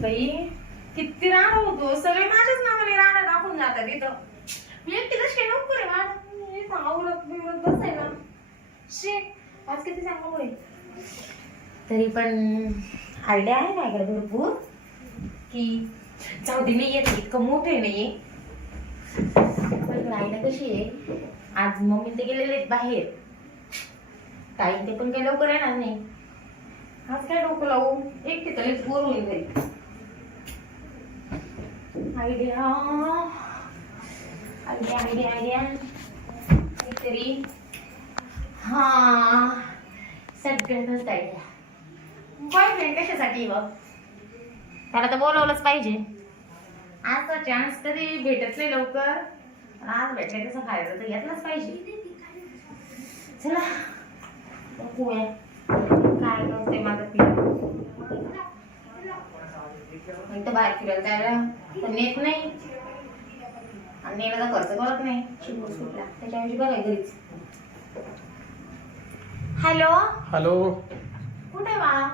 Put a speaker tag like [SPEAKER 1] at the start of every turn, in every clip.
[SPEAKER 1] बाई किती राडा होतो. सगळे माझ्याच नावाने राडा दाखवून जातात इथं. मी एकटी कशी काय नको रे वाढ आवरत बिवरत बसायला. शे आज किती चांगलं होईल. तरी पण आयडिया आहे माझ्याकडे भरपूर. की जाऊ दे नाही येते इतकं मोठं नाही पण आयडिया कशी आहे? आज मम्मी ते गेलेले आहेत बाहेर. ताई ते पण काही लवकर येणार नाही. आज काय डोकं लावू? एकटी तरी बोर होईल घरी आयडिया आयडिया आयडिया आयडिया काहीतरी हा. सगळ्यांनाच आयडिया बॉयफ्रेंड कशासाठी बघ? त्याला तर बोलवलंच पाहिजे. आजचा चान्स कधी भेटत नाही लवकर आज भेटले त्याचा फायदा तर घेतलाच पाहिजे. चला काय करते माझं फिरायला एक तर बाहेर फिरायला जायला. पण नेत नाही. आणि नेण्याचा खर्च करत नाही. शिकून सुटला. त्याच्याऐवजी बरं आहे घरीच. हॅलो?
[SPEAKER 2] हॅलो.
[SPEAKER 1] कुठे बाळा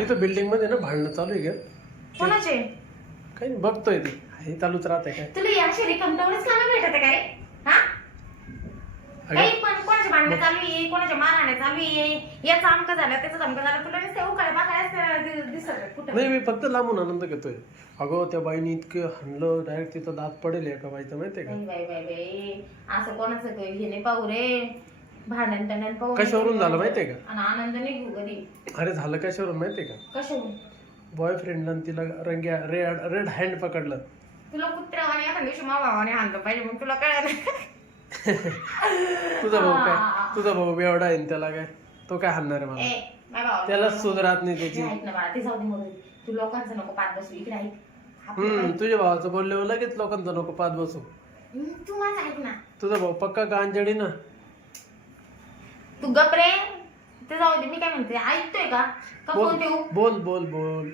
[SPEAKER 2] इथं बिल्डिंगमध्ये ना भांडणं चालू आहे का
[SPEAKER 1] कोणाचे?
[SPEAKER 2] काही नाही बघतोय ते हे चालूच राहते काय?
[SPEAKER 1] तुला या शरी कंटावरच कामं भेटत आहे काय? हा? काही कोणाचे भांडणं चालू आहे? कोणाच्या मारहाणे चालू आहे? याचा अमका झाला त्याचा धमका झाला तुला नुसते उकाळे बघायला दिसत आहे कुठं?
[SPEAKER 2] नाही मी फक्त लांबून आनंद घेतोय. अगं त्या बाईने इतकं हाणलं डायरेक्ट तिथं दात पडेल एका बाईचं माहितीये का?
[SPEAKER 1] बाई बाई बाई बाई. असं कोणाचं काही हे नाही पाहू रे. भांडण टंडण पाहू
[SPEAKER 2] कशावरून झालं माहितीये का?
[SPEAKER 1] आणि आनंद नाही घेऊ कधी.
[SPEAKER 2] अरे झालं कशावरून माहितीये का?
[SPEAKER 1] कशावरून?
[SPEAKER 2] बॉयफ्रेंडला तिला रंग्या रेड रेड हँड पकडलं.
[SPEAKER 1] तुला कुत्र्यावाने एखाद्या दिवशी मा भावाने आणलं पाहिजे मग तुला कळलं.
[SPEAKER 2] तुझा भाऊ काय? तुझा भाऊ एवढा आहे न त्याला काय? तो काय हाणणार आहे मला? त्याला सुधरात नाही त्याची.
[SPEAKER 1] ते लोकांचं नको पाच बसू इकडे ऐक.
[SPEAKER 2] हम्म तुझ्या भावाचं बोलल्यावर लगेच लोकांचं नको पाच बसू.
[SPEAKER 1] काय? हम्म, तू माझं ऐक ना.
[SPEAKER 2] तुझा भाऊ पक्का गांजडी ना?
[SPEAKER 1] तू गपरे ते जाऊ दे मी काय म्हणते ऐकतोय का? का
[SPEAKER 2] बोल बोल बोल बोल.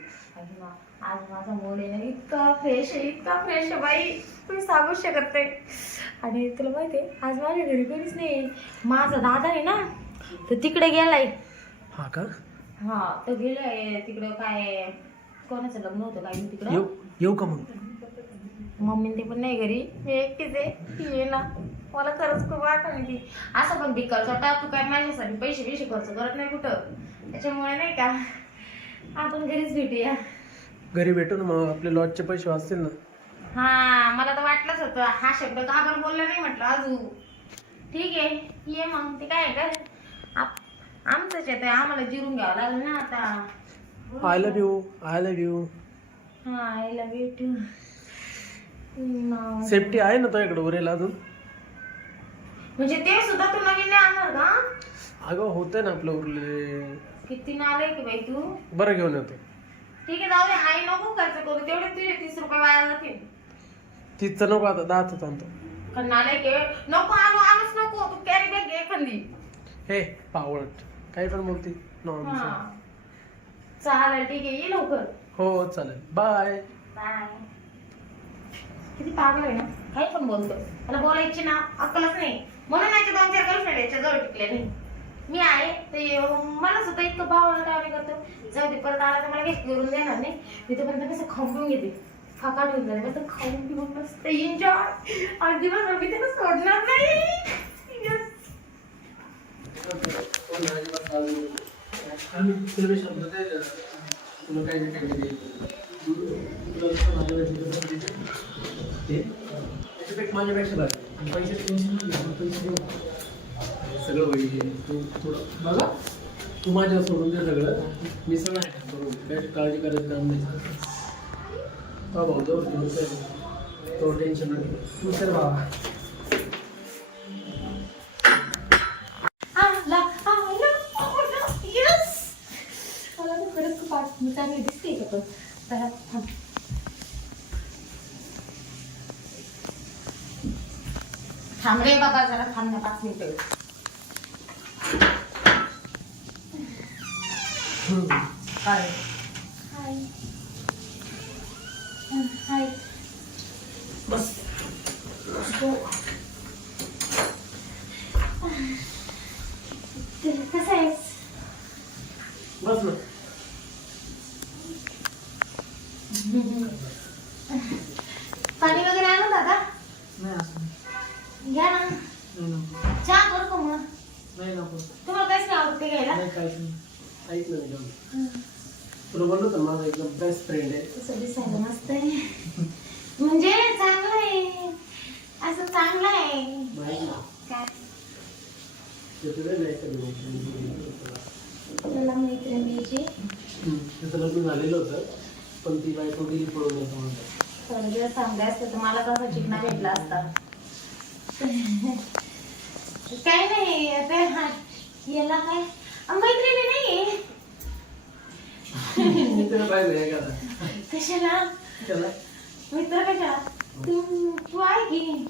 [SPEAKER 1] आज माझा मूड आहे ना इतका फ्रेश आहे इतका फ्रेश आहे बाई. तुम्ही सांगू शकत नाही. आणि तुला माहिती आहे आज माझ्या घरी कोणीच नाही माझा दादा आहे ना तर तिकडे गेलाय.
[SPEAKER 2] हा का?
[SPEAKER 1] हा तो गेलाय तिकडं काय कोणाचं लग्न होतं काय तिकडं?
[SPEAKER 2] येऊ येऊ का मग?
[SPEAKER 1] मम्मी ते पण नाही घरी. मी एकटीच आहे ती ये ना. मला खरंच खूप आठवण ती. असं पण भिकार स्वतः तू काय माझ्यासाठी पैसे पैसे खर्च करत नाही कुठं? त्याच्यामुळे नाही का आपण घरीच भेटूया.
[SPEAKER 2] घरी भेटू ना मग आपले लॉजचे पैसे वाचतील ना.
[SPEAKER 1] हा मला तर वाटलंच होतं. हा शब्द का आपण बोलला नाही म्हटलं अजून. ठीक आहे ये मग. ते काय आहे का? आप- आमचंच येतं आम्हाला जिरून घ्यावं लागेल ना आता.
[SPEAKER 2] I love you I love you
[SPEAKER 1] हा I love you too
[SPEAKER 2] safety आहे ना तुझ्याकडे उरेल अजून?
[SPEAKER 1] म्हणजे ते सुद्धा तू नवीन नाही आणणार का?
[SPEAKER 2] अगं होतंय ना आपलं उरले
[SPEAKER 1] किती नालाय की बाई तू.
[SPEAKER 2] बरं घेऊन येतो.
[SPEAKER 1] ठीक आहे जाऊ दे आई नको खर्च करू. तेवढे तुझे तीस रुपये वाया जातील
[SPEAKER 2] तिथचं नको आता दहाच आणतो
[SPEAKER 1] पण नालाय की नको आणू आणूच नको. तू कॅरी बॅग घे एखादी.
[SPEAKER 2] हे पावळट. काही पण बोलती. नॉन
[SPEAKER 1] हा. चालेल ठीक आहे ये लवकर.
[SPEAKER 2] हो चालेल. बाय
[SPEAKER 1] बाय किती पागल आहे ना? काही पण बोलतो मला बोलायची ना अक्कलच नाही. म्हणून याच्या दोन चार गर्लफ्रेंड याच्या जवळ टिकले नाही. मी आहे ते मला सुद्धा इतकं भावाला काय करतो. जाऊ दे परत आला तर मला काही करून देणार नाही. मी तोपर्यंत कसं खाऊन घेते. फाका ठेवून जाते. कसं खाऊन पिऊन मस्त एन्जॉय आणि दिवसभर मी त्याला सोडणार नाही.
[SPEAKER 2] माझ्यापेक्षा पैसे पैसे सगळं होईल. तू थोडं बघा तू माझ्या सोडून दे सगळं. मी सगळं आहे. करून काही काळजी करायचं काम नाही. हा भाऊ जाऊ दे, सर तो टेन्शन नाही. तू सर बाबा
[SPEAKER 1] मी चांगली दिसते का पण? थांब. थांब रे बाबा जरा थांब ना पाच मिनिटं काय हाय हाय
[SPEAKER 2] बस
[SPEAKER 1] कसं आहेस
[SPEAKER 2] बस ना
[SPEAKER 1] पाणी वगैरे आणू दादा
[SPEAKER 2] नाही असं
[SPEAKER 1] घ्या ना
[SPEAKER 2] नाही नको
[SPEAKER 1] चहा करू का मग
[SPEAKER 2] नाही नको
[SPEAKER 1] तुम्हाला काहीच नाही आवडत घ्यायला?
[SPEAKER 2] नाही काहीच नाही. ऐक ना मॅडम तुला बोललो तर माझा एकदम बेस्ट फ्रेंड आहे.
[SPEAKER 1] तसं दिसायला मस्त आहे. म्हणजे चांगलं आहे. असं चांगलं आहे.
[SPEAKER 2] ना.
[SPEAKER 1] काय?
[SPEAKER 2] माहिती.
[SPEAKER 1] तुला मैत्रीण द्यायची
[SPEAKER 2] हम्म. त्याचं लग्न झालेलं होतं पण ती बायको गेली पळून येतो म्हणतात
[SPEAKER 1] थोडे दिवस थांबले असते तर मला कसा चिकना भेटला असता. काय नाही आता हा याला काय? मैत्रिणी नाही
[SPEAKER 2] मी का
[SPEAKER 1] कशाला?
[SPEAKER 2] त्याला
[SPEAKER 1] मित्र कशाला तू तू आहे की?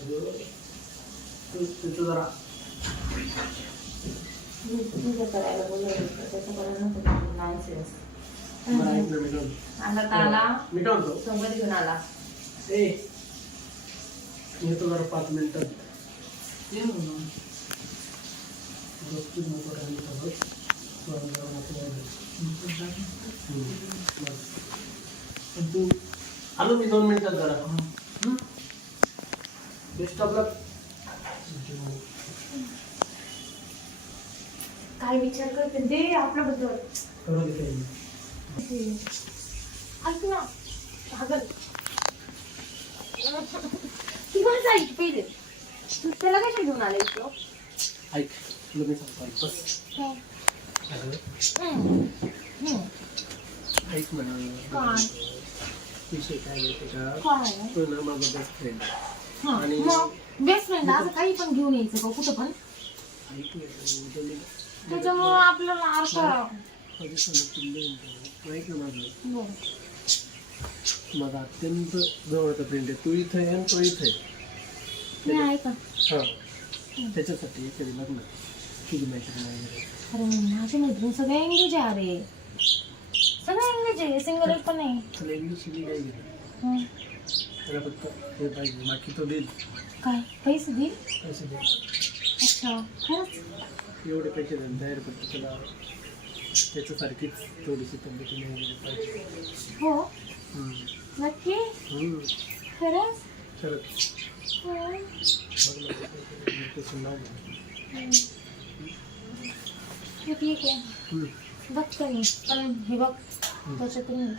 [SPEAKER 2] अगं, तू त्याचं जरा.
[SPEAKER 1] मी तुझं करायला बोलवलं त्याचं करायला नको
[SPEAKER 2] मला मी
[SPEAKER 1] सोबत घेऊन आला.
[SPEAKER 2] ए येतो जरा पाच मिनिटात तू आलो मी दोन मिनिटात जरा. बेस्ट ऑफ लक
[SPEAKER 1] काय विचार करते? दे आपल्याबद्दल.
[SPEAKER 2] करू दे काही.
[SPEAKER 1] ऐक ना पागल ती कोण जायची पहिले. तू त्याला कशा घेऊन आला इथं?
[SPEAKER 2] ऐक तुला मी सांगतो ऐक बस. अगं. ऐक म्हणा.
[SPEAKER 1] काय?
[SPEAKER 2] विषय काय माहिती का?
[SPEAKER 1] काय?
[SPEAKER 2] तो ना माझा बेस्ट फ्रेंड
[SPEAKER 1] हा,
[SPEAKER 2] आणि-
[SPEAKER 1] मग बेस्ट फ्रेंड असं काही पण घेऊन यायचं का? कुठं पण?
[SPEAKER 2] ऐक ना, उद्या मी
[SPEAKER 1] त्याच्यामुळं आपल्याला अर्थ
[SPEAKER 2] माझ्यासमोर तुला येऊन जाऊ. तू ऐक ना माझं.
[SPEAKER 1] बरं.
[SPEAKER 2] माझा अत्यंत जवळचा फ्रेंड आहे. तू इथं आहे आणि तो इथं आहे
[SPEAKER 1] मी आहे का
[SPEAKER 2] हा. त्याच्यासाठी कधी लग्न तुझी नाही? आहे.
[SPEAKER 1] अरे माझी मैत्रीण सगळे इंग्लिश आहे अरे. सगळे इंग्लिश आहे सिंगल एक पण नाही
[SPEAKER 2] तुला इंग्लिश शिकली काय गेलं
[SPEAKER 1] हं.
[SPEAKER 2] फक्त हे पाहिजे बाकी तो देईल.
[SPEAKER 1] काय? पैसे दे
[SPEAKER 2] पैसे दे
[SPEAKER 1] अच्छा खरंच?
[SPEAKER 2] एवढे पैसे देऊन तयार त्याला त्याच्यासारखीच थोडीशी तब्येती नाही गेली पाहिजे.
[SPEAKER 1] हो?
[SPEAKER 2] हम्म.
[SPEAKER 1] नक्की?
[SPEAKER 2] हम्म.
[SPEAKER 1] खरंच?
[SPEAKER 2] खरंच. ना,
[SPEAKER 1] ठीक आहे. बघते मी. पण हे बघ त्याच्यातून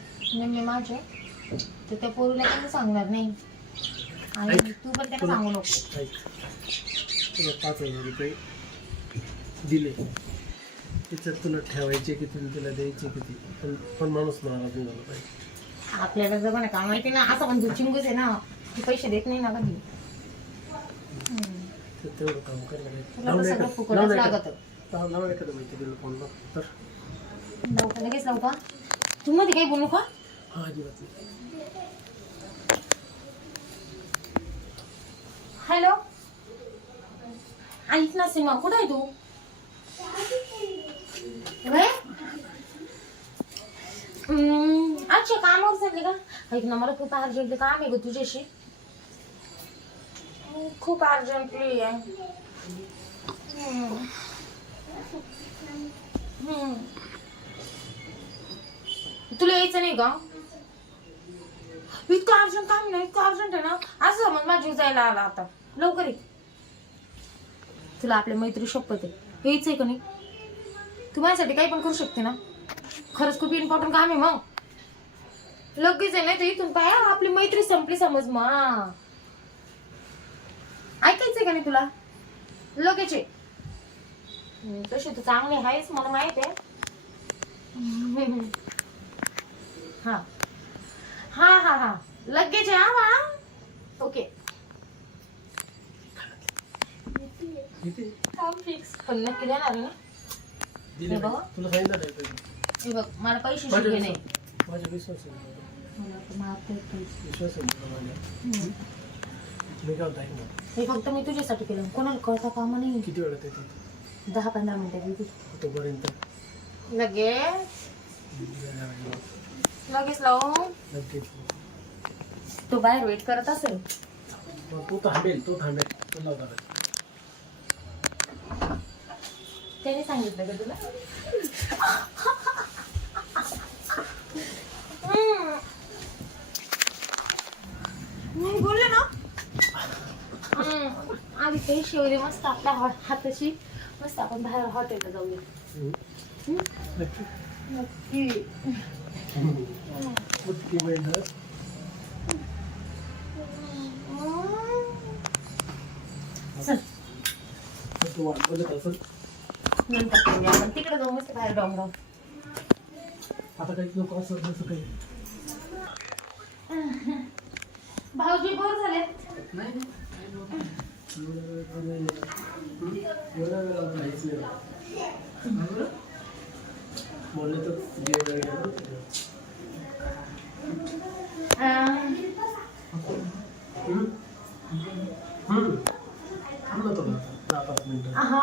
[SPEAKER 1] तर त्या पोरीला सांगणार नाही. आणि तू पण त्याला सांगू नको.
[SPEAKER 2] तुला पाच हजार रुपये दिले. त्याच्यात तुला ठेवायचे किती आणि तुला द्यायचे किती पण पण माणूस नाराज नाही झाला पाहिजे.
[SPEAKER 1] आपल्याला जगणं का माहिती ना असं पण चिंगूच आहे ना ती पैसे देत नाही ना कधी.
[SPEAKER 2] तेवढं काम कर ना रे.
[SPEAKER 1] तुला
[SPEAKER 2] लावून
[SPEAKER 1] तर सगळं
[SPEAKER 2] एखादं-
[SPEAKER 1] फुकटच
[SPEAKER 2] लावून
[SPEAKER 1] लागत.
[SPEAKER 2] एखादं- लावून- लावून एखादं माहिती दिलं फोनला तर?
[SPEAKER 1] लवकर लगेच लवकर तू मध्ये काही बोलू का?
[SPEAKER 2] हा अजिबात नाही.
[SPEAKER 1] हॅलो? ऐक ना सीमा कुठं आहे तू? हम्म, अच्छा कामावर चालली का? ऐक ना मला खूप अर्जंटली काम आहे ग तुझ्याशी. खूप अर्जंटली आहे. तुला यायचं नाही का इतकं अर्जंट काम नाही इतकं अर्जंट आहे ना? असं समज माझी जायला आला आता. लवकर ये. तुला आपल्या मैत्री शपथ आहे. यायचंय का नाही? तू माझ्यासाठी काही पण करू शकते ना? खरंच खूप इम्पॉर्टंट काम आहे मग. लगेच आहे नाही तर इथून काय आपली मैत्री संपली समज मग. ऐकायचंय का नाही तुला? लगेच ये. हम्म, तशी तू चांगली आहेस मला माहीत आहे. हा. हा हा हा. लगेच आहे हा बाळा ओके.
[SPEAKER 2] किती
[SPEAKER 1] काम फिक्स पण नक्की देणार आहे ना?
[SPEAKER 2] दिले
[SPEAKER 1] हे बघा.
[SPEAKER 2] पाहिजे. तुला सांगितलं नाही पाहिजे
[SPEAKER 1] हे बघ मला पैसे
[SPEAKER 2] माझ्या
[SPEAKER 1] नाही
[SPEAKER 2] विश्वास- माझ्या विश्वास आहे. माझ्यावर.
[SPEAKER 1] मला तर मारता येत नाही.
[SPEAKER 2] विश्वास आहे तुला माझ्या
[SPEAKER 1] हम्म.
[SPEAKER 2] मी काय होता ऐक
[SPEAKER 1] हे फक्त मी तुझ्यासाठी केलं. कोणाला कळता काम नाही.
[SPEAKER 2] किती वेळ येते
[SPEAKER 1] दहा पंधरा मिनिटं दिली
[SPEAKER 2] तोपर्यंत.
[SPEAKER 1] लगेच. लगेच
[SPEAKER 2] लावून
[SPEAKER 1] तू बाहेर वेट करत असेल.
[SPEAKER 2] तू थांबेल तू थांबेल. तू लावता
[SPEAKER 1] त्याने सांगितलं का तुला? हम्म. बोलले ना. ते शिवली मस्त आपल्या हा- हाताशी मस्त आपण बाहेर हॉटेलला जाऊया. हम्म?
[SPEAKER 2] नक्की
[SPEAKER 1] नक्की
[SPEAKER 2] मुठ्ठी मेंढर
[SPEAKER 1] चल.
[SPEAKER 2] तू वाट बघत असं
[SPEAKER 1] नंतर करूया आपण तिकडे जाऊ मस्त बाहेर डोंगरावर.
[SPEAKER 2] आता काही नको असं जसं काही
[SPEAKER 1] भाऊजी बोर झाले.
[SPEAKER 2] नाही. नाही, काही नव्हतं. एवढं वेळ पण नाही. हं? एवढा वेळ आता काहीच नाही बरोबर? बोलले तर जे वेळ गेला ना ते.
[SPEAKER 1] अं,
[SPEAKER 2] हं? हं. थांब ना थोडं आता. दहा पाच मिनिटं
[SPEAKER 1] हा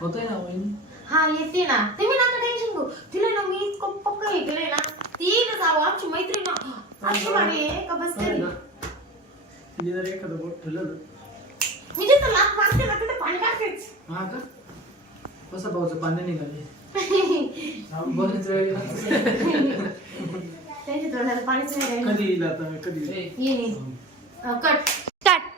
[SPEAKER 2] होतंय ना वहिनी
[SPEAKER 1] हा येते ना तुम्ही नका टेन्शन घेऊ तिला ना मी इतकं पक्क हे केलंय ना ती ना जावं आमची मैत्री ना अशी मारी आहे का बस
[SPEAKER 2] आहे
[SPEAKER 1] तरी
[SPEAKER 2] ना तिने जर एखादं बोट ठेवलं ना
[SPEAKER 1] मी जिथं लात मारते ना तिथं पाणी टाकायच
[SPEAKER 2] हा का भाऊचं पाणी निघाले बरेच वेळ गेला
[SPEAKER 1] त्यांच्या तोंडाला पाणीच नाही राहिलं.
[SPEAKER 2] कधी येईल आता कधी येईल?
[SPEAKER 1] ये ये. अं, कट कट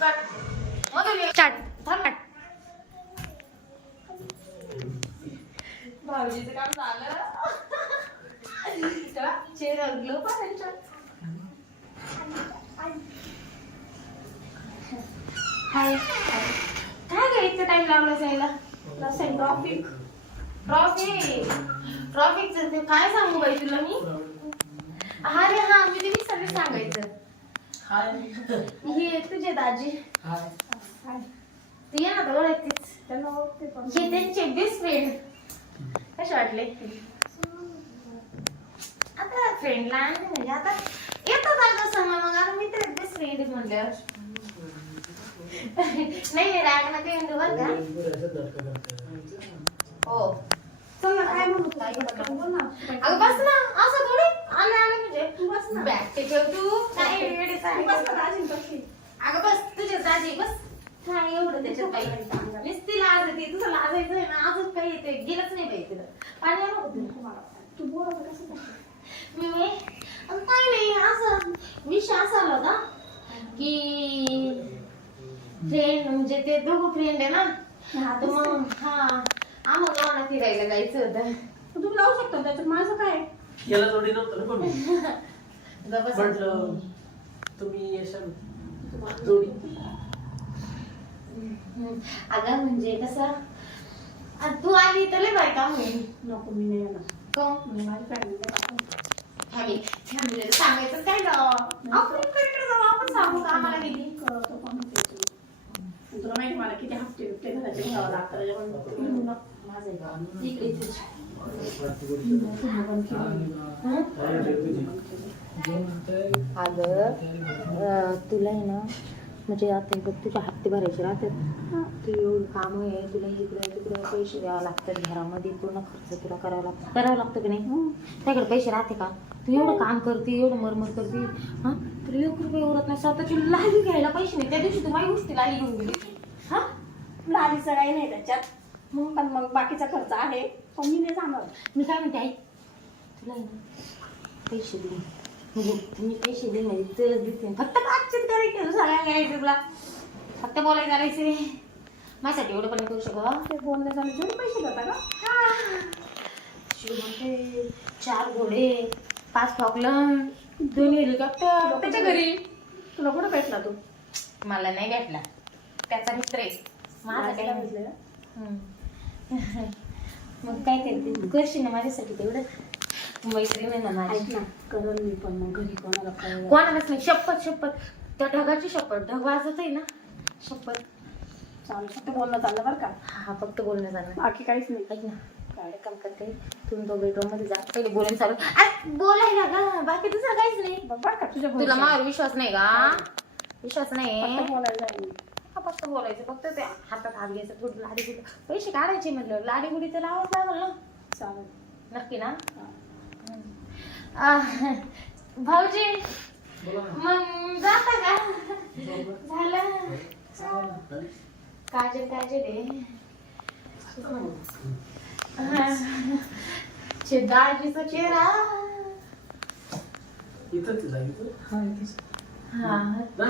[SPEAKER 1] कट मग स्टार्ट थांब कट भाऊजीचं काम झालं तेव्हा चेहरा ग्लो पण त्यांच्या हाय काय काय इतकं टाइम लावला जायला रस्त्यात ट्रॉफिक ट्रॉफिक ट्रॉफिकचं ते काय सांगू बाई तुला मी? अरे हा मी ते सगळं सांगायचं.
[SPEAKER 2] हाय.
[SPEAKER 1] हे तुझे दाजी.
[SPEAKER 2] हाय.
[SPEAKER 1] तू ये ना तर ओळखतेच हे त्यांचे बेस्ट फ्रेंड कसे वाटले? आता फ्रेंडला आणले म्हणजे आता येतात अगं सण मग आता मित्र बेस्ट फ्रेंड म्हणल्यावर. नाही राग नका येऊ बरं का? हो. चल ना काय म्हणू अगं बस ना. असं थोडी. आले आले म्हणजे. तू बस ना. बॅग ठेव तू. काय वेळेस आहे अगं बस. तुझ्या बस. काय एवढं त्याच्यात बाई नुसती लाज येते तुझं लाजायचं आहे ना अजून काही येते गेलंच नाही बाई तुला पाणी तुला? तू? कसं मी काही नाही. असं विषय असा आला होता की फ्रेंड म्हणजे ते दोघं फ्रेंड आहे ना? तर मग हा. आम्हाला फिरायला जायचं होतं.
[SPEAKER 3] तुम्ही लावू शकता त्याच्यात माझं काय
[SPEAKER 2] याला जोडी नव्हतं ना कोणी?
[SPEAKER 1] गं बस.
[SPEAKER 2] म्हटलं तुम्ही येशाल. जोडी.
[SPEAKER 1] हम्म. अगं म्हणजे कसं? आ, तू आली तर लय होईल.
[SPEAKER 3] नको मी नाही येणार.
[SPEAKER 1] कोण?
[SPEAKER 3] मी माझी फॅमिली
[SPEAKER 1] फॅमिलीला सांगायचं काय ना आपण इकडे जाऊ आपण सांगू का? आम्हाला किती
[SPEAKER 3] कळतो पण होते तुला. तुला माहिती मला किती हप्ते बिप्ते घराचे भरावं लागतात त्याच्यामुळे
[SPEAKER 1] माझं गाव इकडे तुझी अगं अं, तुला आहे ना म्हणजे आता बघ तुझ्या हप्ते भरायचे राहतात. तू एवढं काम आहे तुला इकडे तिकडे पैसे द्यावे लागतात घरामध्ये पूर्ण खर्च तुला करावा लागतो. करावं लागतं की नाही? त्याकडे पैसे राहते का? तू एवढं काम करते एवढं मरमर करते. हा? तुला एक रुपये उरत नाही स्वतःची लाली घ्यायला पैसे नाही. त्या दिवशी तू माझी गोष्टी लाली घेऊन गेली. हा?
[SPEAKER 3] लालीचं काही नाही त्याच्यात. मग पण मग बाकीचा खर्च आहे. पण मी नाही जाणार.
[SPEAKER 1] मी काय म्हणते आई? तुला पैसे दे म्हणजे मी पैसे दे म्हणजे तुला देते. फक्त बातचीत करायची काय करायचं तुला. फक्त बोलायला करायचे माझ्यासाठी एवढं पण करू शकत?
[SPEAKER 3] ते बोलण्यासाठी थोडी पैसे देता का
[SPEAKER 1] शिव म्हणते चार घोडे पाच फॉकलन दोन हेलिकॉप्टर त्याच्या घरी.
[SPEAKER 3] तुला कुठं भेटला तू?
[SPEAKER 1] मला नाही भेटला. त्याचा मित्र आहे. माझा
[SPEAKER 3] लालीला
[SPEAKER 1] काय?
[SPEAKER 3] भेटले का?
[SPEAKER 1] हम्म. मग काय करते? तू करशील ना माझ्यासाठी तेवढं? मैत्रीण आहे ना माझी.
[SPEAKER 3] ऐक ना करल मी पण मग घरी कोणाला कळलं.
[SPEAKER 1] कोणालाच नाही. शपथ शपथ. त्या ढगाची शपथ. ढग वाजत आहे ना. शपथ.
[SPEAKER 3] चालू फक्त बोलणं चाललं बरं का?
[SPEAKER 1] हा फक्त बोलणं जाणार
[SPEAKER 3] बाकी काहीच नाही.
[SPEAKER 1] ऐक ना. काय काम करते? तुम्ही तो बेडरूममध्ये जा. पहिले बोलून चालू. अरे बोलायला का बाकी दुसरं काहीच नाही.
[SPEAKER 3] बघ बरं का तुझ्या
[SPEAKER 1] तुला. माझ्यावर विश्वास नाही का? विश्वास नाही.
[SPEAKER 3] फक्त बोलायला जाईल.
[SPEAKER 1] हा, फक्त बोलायचं. फक्त ते हातात हात घ्यायचं. थोडी लाडी गुडी पैसे काढायचे म्हटलं लाडी गुडी तर लावाच लागल ना.
[SPEAKER 3] चालेल.
[SPEAKER 1] नक्की ना?
[SPEAKER 3] हा.
[SPEAKER 1] आ, भाऊजी मग जाता का. झालं काजल काजल आहे दाजीचा चेहरा?
[SPEAKER 2] हा.
[SPEAKER 1] हा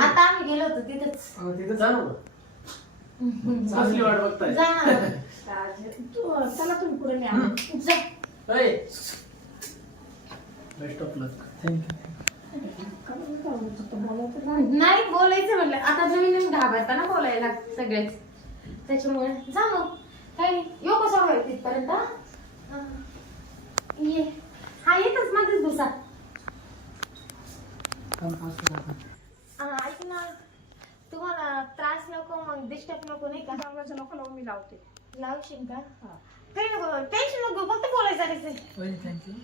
[SPEAKER 1] आता आम्ही गेलो होतो तिथंच
[SPEAKER 2] हा. कसली वाट बघताय
[SPEAKER 1] जा ना.
[SPEAKER 3] चालेल. तू चला तुम्ही पुढे मी आलो.
[SPEAKER 1] जा.
[SPEAKER 2] बेस्ट ऑफ लक थँक्यू
[SPEAKER 3] नाही.
[SPEAKER 1] नाही बोलायचं म्हणलं आता नवीन नवीन घाबरता ना बोलायला सगळेच. त्याच्यामुळे जा मग. काही नाही येऊ कसं होईल तिथपर्यंत हा? ये. हा येतच मध्येच दुसा ऐक ना. तुम्हाला त्रास नको मग डिस्टर्ब नको नाही का?
[SPEAKER 3] दरवाजा नको लावून मी लावते.
[SPEAKER 1] लावशील का?
[SPEAKER 3] हा.
[SPEAKER 1] काही नको टेन्शन नको फक्त बोलायचं आहे.
[SPEAKER 2] थँक्यू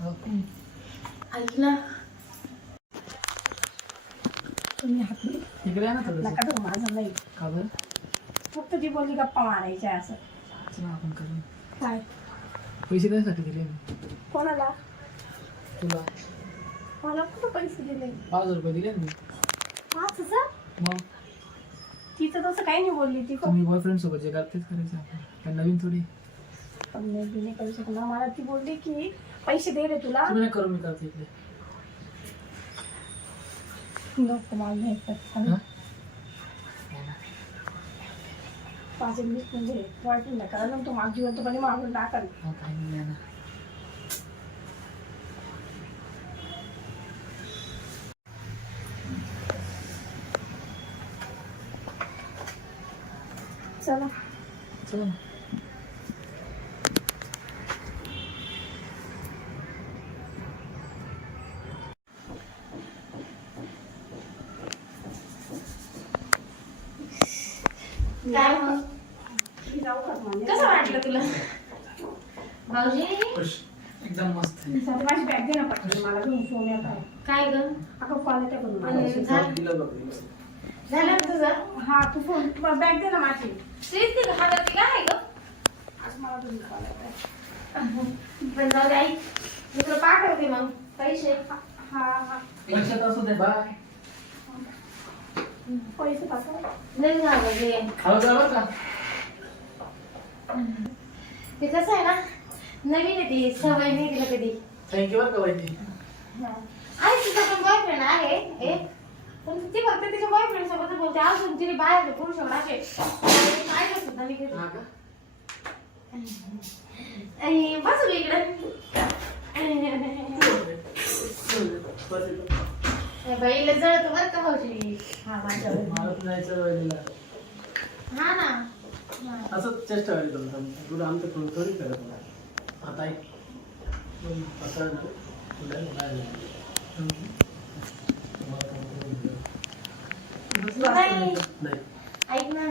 [SPEAKER 1] ना
[SPEAKER 3] तुम्ही हात
[SPEAKER 2] इकडे आहे ना थोडंसं.
[SPEAKER 3] नका धरू माझं नाही.
[SPEAKER 2] का बरं?
[SPEAKER 3] फक्त ती बोलली गप्पा मारायच्या असं.
[SPEAKER 2] चला आपण करू
[SPEAKER 3] काय?
[SPEAKER 2] पैसे कशासाठी दिले मी.
[SPEAKER 3] कोणाला?
[SPEAKER 2] तुला.
[SPEAKER 3] मला कुठं पैसे दिले?
[SPEAKER 2] पाच हजार रुपये दिले ना मी.
[SPEAKER 3] पाच हजार?
[SPEAKER 2] मग?
[SPEAKER 3] तिचं तसं काही नाही बोलली ती खूप
[SPEAKER 2] तुम्ही बॉयफ्रेंड सोबत जे करतेच करायचं आपण काय नवीन थोडी?
[SPEAKER 3] पण मी बी नाही करू शकणार. मला ती बोलली की पैसे दे रे तुला.
[SPEAKER 2] तुम्ही नाही करू मी करते इकडे.
[SPEAKER 3] नको मला नाही
[SPEAKER 2] हा?
[SPEAKER 3] पाच इंग्लिश म्हणजे वाटून नाही कारण तो माझ जिवंतपणे मागून टाकाल.
[SPEAKER 2] हा, काही नाही आहे ना.
[SPEAKER 3] चला.
[SPEAKER 2] चला ना.
[SPEAKER 1] काय मग?
[SPEAKER 3] मी जाऊ का
[SPEAKER 1] कसं वाटलं तुला? भाऊजी?
[SPEAKER 2] एकदम मस्त आहे.
[SPEAKER 3] साठी माझी बॅग दे ना पटकन मला घेऊन फोन येत आहे.
[SPEAKER 1] काय ग?
[SPEAKER 3] अगं करून
[SPEAKER 1] आणि
[SPEAKER 2] दिलं बघ दिलं.
[SPEAKER 1] झालं? ना तुझं
[SPEAKER 3] हा तू फोन बॅग दे ना माझी.
[SPEAKER 1] तेच ते हातात काय आहे ग.
[SPEAKER 3] आज मला तुम्ही कॉल येत आहे
[SPEAKER 1] पण जाऊ दे आई. मी तुला पाठवते मग पैसे.
[SPEAKER 3] हा हा.
[SPEAKER 2] लक्षात असू दे बाय
[SPEAKER 3] पैसे पाठव
[SPEAKER 1] नाही झालं ते
[SPEAKER 2] खाऊ जा का
[SPEAKER 1] ते कसं आहे ना नवीन आहे ती सवय नाही तिला कधी
[SPEAKER 2] थँक्यू बरं का वहिनी
[SPEAKER 1] आहे तिचा पण बॉयफ्रेंड आहे एक पण ती फक्त तिच्या बॉयफ्रेंड सोबतच बोलते अजून तिने बाहेर पुरुष असे सुद्धा कधी
[SPEAKER 2] हा का
[SPEAKER 1] आणि बस इकडे बाईला जळतो बरं का भाऊजी? हा माझ्यावर हा ना. हा.
[SPEAKER 2] असंच चेष्टा व्हायला तुला तुला आमचं थोडं थोडी करत होता आता ऐक. हम्म, आता ना, तुला बाहेर जायचं. हम्म.
[SPEAKER 1] नाही.
[SPEAKER 2] नाही.
[SPEAKER 1] ऐक ना.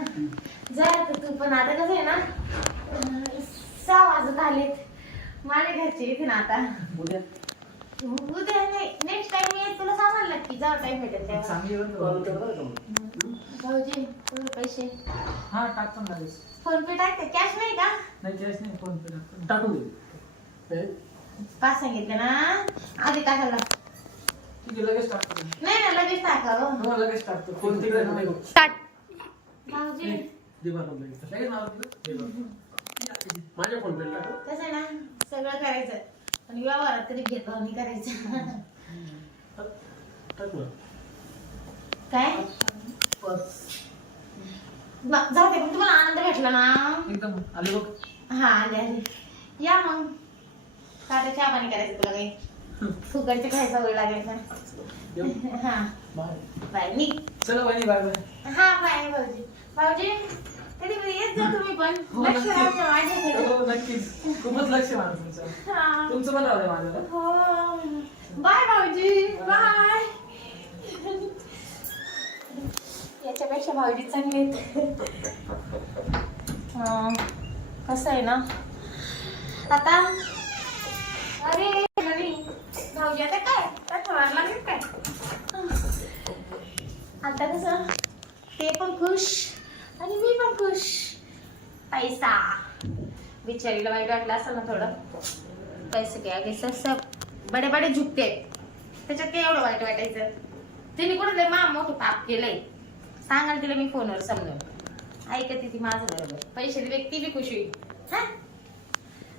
[SPEAKER 1] जरा तर तू पण आता कसं आहे ना अं, सहा वाजत आलेत. माझ्या घरचे येते ना आता.
[SPEAKER 2] उद्या.
[SPEAKER 1] उद्या? नाही मी तुला सांगाल नक्की जेव्हा टाइम भेटेल तेव्हा.
[SPEAKER 2] चांगली बरं का?
[SPEAKER 1] भाऊजी तुझे पैसे.
[SPEAKER 2] हा टाकतो ना लगेच.
[SPEAKER 1] फोन पे टाकते? कॅश नाही का?
[SPEAKER 2] नाही कॅश नाही फोन पे टाकतो. टाकून दे. हे?
[SPEAKER 1] पाच सांगितलं ना? आधी टाकायला
[SPEAKER 2] लगेच टाकतो.
[SPEAKER 1] नाही ना लगेच टाकावं
[SPEAKER 2] हो. लगेच टाकतो. फोन तिकडे नाही. बघ.
[SPEAKER 1] भाऊजी
[SPEAKER 2] दे बरं लगेच. लगेच नाव दिलं? दे बरं. माझ्या फोन पे टाकू.
[SPEAKER 1] कसं आहे ना सगळं करायचं. पण व्यवहारात तरी भेदभाव नाही करायचं.
[SPEAKER 2] टाक
[SPEAKER 1] काय? दे पण तुम्हाला आनंद भेटला ना?
[SPEAKER 2] एकदम. आले बघ.
[SPEAKER 1] हा आले आले. या मग. काय चहा पाणी करायचं तुला काही. फुकटचे खायचा वेळ लागेल हा.
[SPEAKER 2] बाय.
[SPEAKER 1] बाय निघ.
[SPEAKER 2] चलो वहिनी बाय बाय.
[SPEAKER 1] हा बाय भाऊजी. भाऊजी कधी कधी येत जा तुम्ही पण.
[SPEAKER 2] हो,
[SPEAKER 1] लक्ष माझ्याकडे
[SPEAKER 2] हो नक्कीच. खूपच लक्ष आहे माझं तुमचं. तुमचं पण राहू दे माझं
[SPEAKER 1] हो. बाय भाऊजी. बाय. याच्यापेक्षा भाऊजी चांगले आहेत. कसं आहे ना? आता अरे भाऊजी आता काय? त्याच्या काय? आता कसं? ते पण खुश आणि मी पण खुश. पैसा. बिचारीला वाईट वाटलं असेल ना थोडं. पैसे घ्या सब बडे बडे झुकते आहेत. त्याच्यात काय एवढं वाईट वाटायचं? तिने कुठं लय मा मोठं पाप केलंय? सांगाल तिला मी फोनवर समजावून. ऐकते ती माझं बरोबर. पैसे दिले ती बी खुशी होईल. हा?